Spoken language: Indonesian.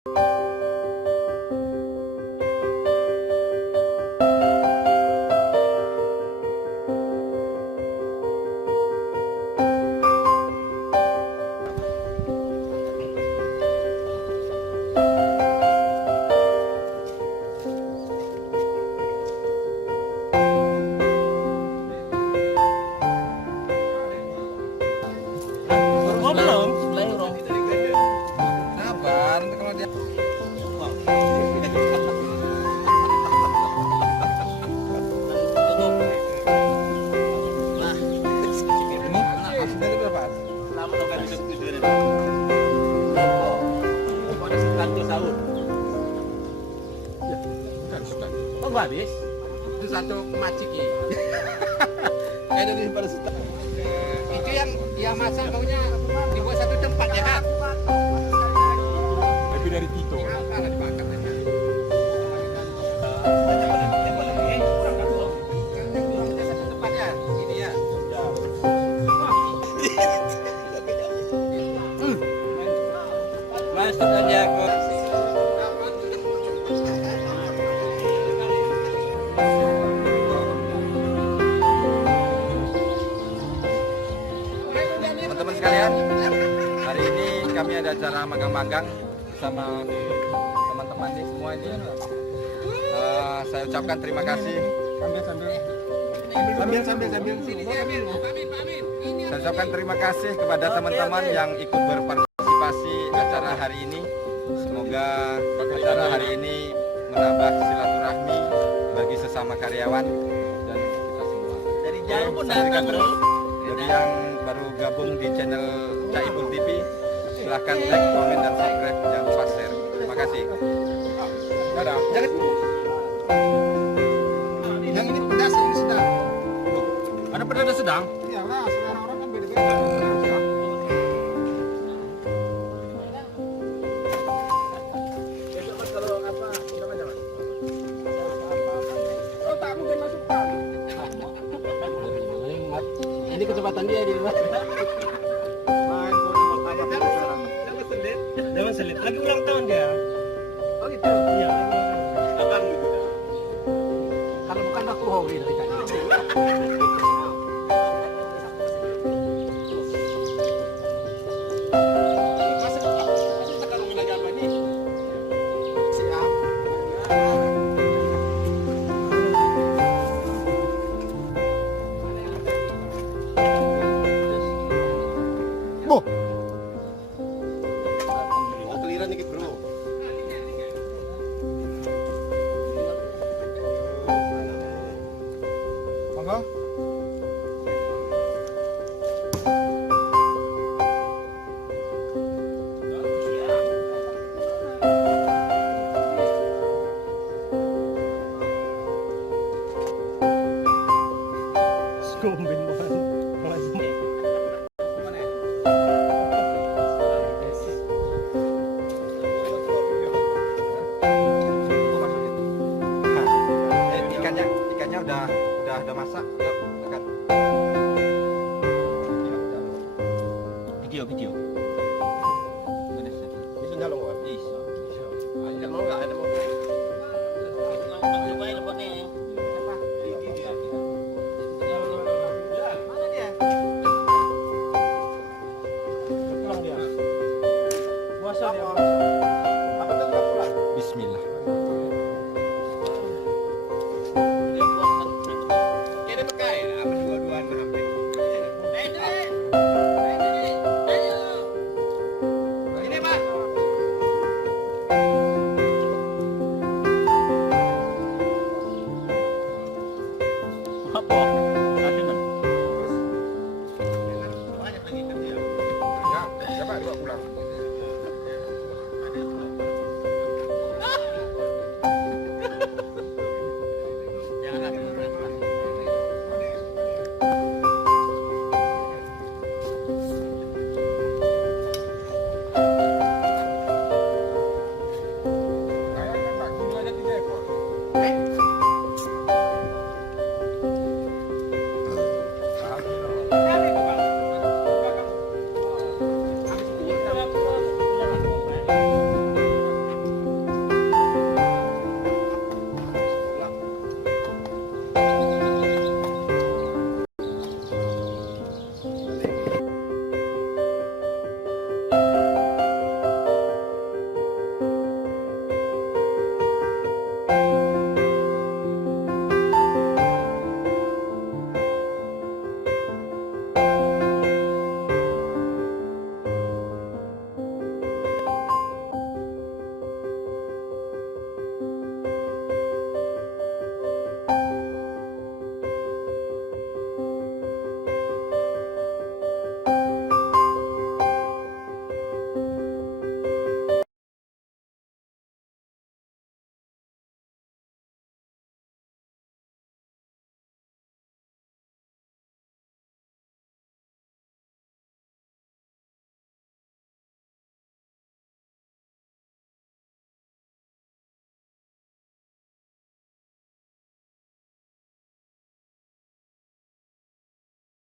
Oh, nggak habis? Itu satu maciki. Kayaknya di pada setah. Itu yang masak maunya dibuat satu tempat ya kan? Lebih dari Tito. Masuk aja aku. Teman-teman sekalian, hari ini kami ada acara magang-magang bersama teman-teman ini semua ini. Saya ucapkan terima kasih. Sambil. Saya ucapkan terima kasih kepada teman-teman yang ikut berpartisipasi acara hari ini. Semoga acara hari ini menambah silaturahmi bagi sesama karyawan dan kita semua. Dari jauh pun datang terus. Jadi yang baru gabung di channel Caibul TV, silahkan like, komen, dan subscribe. Jangan lupa share. Terima kasih. Dadah. Yang ini pedas, yang ini sedang. Ada pedas sedang? Iyalah, selera orang kan beda-beda. Ini kecepatan dia di luar. Jangan selit. Lagi ulang tahun dia. Oh gitu? Iya. Kalau bukan aku hobi tadi kan.